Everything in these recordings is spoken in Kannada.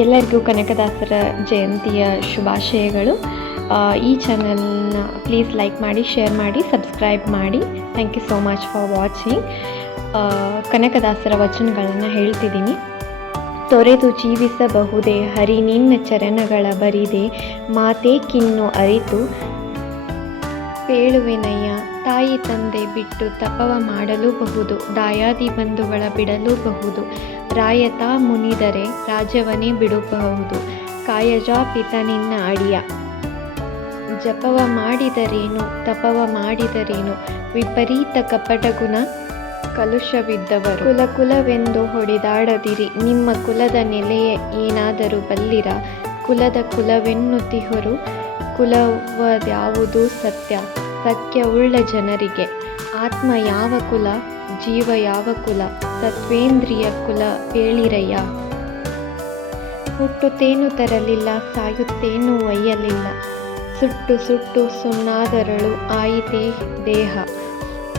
ಎಲ್ಲರಿಗೂ ಕನಕದಾಸರ ಜಯಂತಿಯ ಶುಭಾಶಯಗಳು. ಈ ಚಾನಲ್ನ ಪ್ಲೀಸ್ ಲೈಕ್ ಮಾಡಿ, ಶೇರ್ ಮಾಡಿ, ಸಬ್ಸ್ಕ್ರೈಬ್ ಮಾಡಿ. Thank you so much for watching. ಕನಕದಾಸರ ವಚನಗಳನ್ನು ಹೇಳ್ತಿದ್ದೀನಿ. ತೊರೆದು ಜೀವಿಸಬಹುದೇ ಹರಿ ನಿನ್ನ ಚರಣಗಳ ಬರಿದೆ, ಮಾತೆ ಕಿನ್ನು ಅರಿತು ಪೇಳುವೆನಯ್ಯ. ತಾಯಿ ತಂದೆ ಬಿಟ್ಟು ತಪವ ಮಾಡಲೂಬಹುದು, ದಾಯಾದಿ ಬಂಧುಗಳ ಬಿಡಲೂಬಹುದು. ರಾಯತ ಮುನಿದರೆ ರಾಜವನೇ ಬಿಡಬಹುದು, ಕಾಯಜಾಪಿತ ನಿನ್ನ ಅಡಿಯ. ಜಪವ ಮಾಡಿದರೇನು ತಪವ ಮಾಡಿದರೇನು, ವಿಪರೀತ ಕಪಟಗುಣ ಕಲುಷವಿದ್ದವರು. ಕುಲವೆಂದು ಹೊಡೆದಾಡದಿರಿ, ನಿಮ್ಮ ಕುಲದ ನೆಲೆಯ ಏನಾದರೂ ಬಲ್ಲಿರ. ಕುಲದ ಕುಲವೆನ್ನುತ್ತಿಹರು, ಕುಲವದ್ಯಾವುದು ಸತ್ಯ. ಸತ್ಯವುಳ್ಳ ಜನರಿಗೆ ಆತ್ಮ ಯಾವ ಕುಲ, ಜೀವ ಯಾವ ಕುಲ, ಸತ್ವೇಂದ್ರಿಯ ಕುಲ ಪೇಳಿರಯ್ಯ. ಹುಟ್ಟುತ್ತೇನು ತರಲಿಲ್ಲ, ಸಾಯುತ್ತೇನು ಒಯ್ಯಲಿಲ್ಲ. ಸುಟ್ಟು ಸುಟ್ಟು ಸುಣ್ಣಾದರಳು ಆಯಿತೇ ದೇಹ.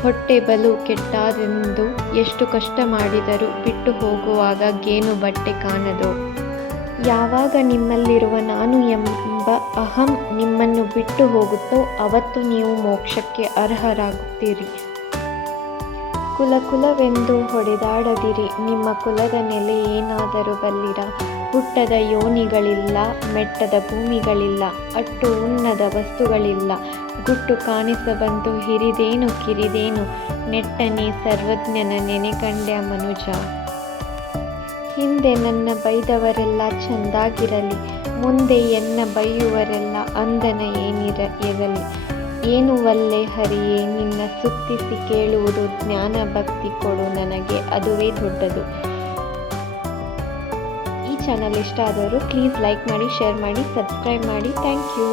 ಹೊಟ್ಟೆ ಬಲು ಕೆಟ್ಟಾದೆಂದು ಎಷ್ಟು ಕಷ್ಟ ಮಾಡಿದರೂ ಬಿಟ್ಟು ಹೋಗುವಾಗ ಗೇನು ಬಟ್ಟೆ ಕಾಣದು. ಯಾವಾಗ ನಿಮ್ಮಲ್ಲಿರುವ ನಾನು ಎಂಬ ಅಹಂ ನಿಮ್ಮನ್ನು ಬಿಟ್ಟು ಹೋಗುತ್ತೋ ಅವತ್ತು ನೀವು ಮೋಕ್ಷಕ್ಕೆ ಅರ್ಹರಾಗುತ್ತೀರಿ. ಕುಲವೆಂದು ಹೊಡೆದಾಡದಿರಿ, ನಿಮ್ಮ ಕುಲದ ನೆಲೆ ಏನಾದರೂ ಬಲ್ಲಿರ. ಹುಟ್ಟದ ಯೋನಿಗಳಿಲ್ಲ, ಮೆಟ್ಟದ ಭೂಮಿಗಳಿಲ್ಲ, ಅಟ್ಟು ಉಣ್ಣದ ವಸ್ತುಗಳಿಲ್ಲ. ಗುಟ್ಟು ಕಾಣಿಸಬಂತು ಹಿರಿದೇನು ಕಿರಿದೇನು, ನೆಟ್ಟನೆ ಸರ್ವಜ್ಞನ ನೆನೆಕಂಡ್ಯ ಮನುಜ. ಹಿಂದೆ ನನ್ನ ಬೈದವರೆಲ್ಲ ಚಂದಾಗಿರಲಿ, ಮುಂದೆ ಎನ್ನ ಬೈಯುವರೆಲ್ಲ ಅಂದನ ಏನಿರಲಿ. ಏನು ವಲ್ಲೆ ಹರಿಯೇ ನಿನ್ನ ಸುತ್ತಿಸಿ ಕೇಳುವುದು, ಜ್ಞಾನ ಭಕ್ತಿ ಕೊಡು ನನಗೆ, ಅದುವೇ ದೊಡ್ಡದು. ಈ ಚಾನಲ್ ಇಷ್ಟ ಆದವರು ಪ್ಲೀಸ್ ಲೈಕ್ ಮಾಡಿ, ಶೇರ್ ಮಾಡಿ, ಸಬ್ಸ್ಕ್ರೈಬ್ ಮಾಡಿ. Thank you.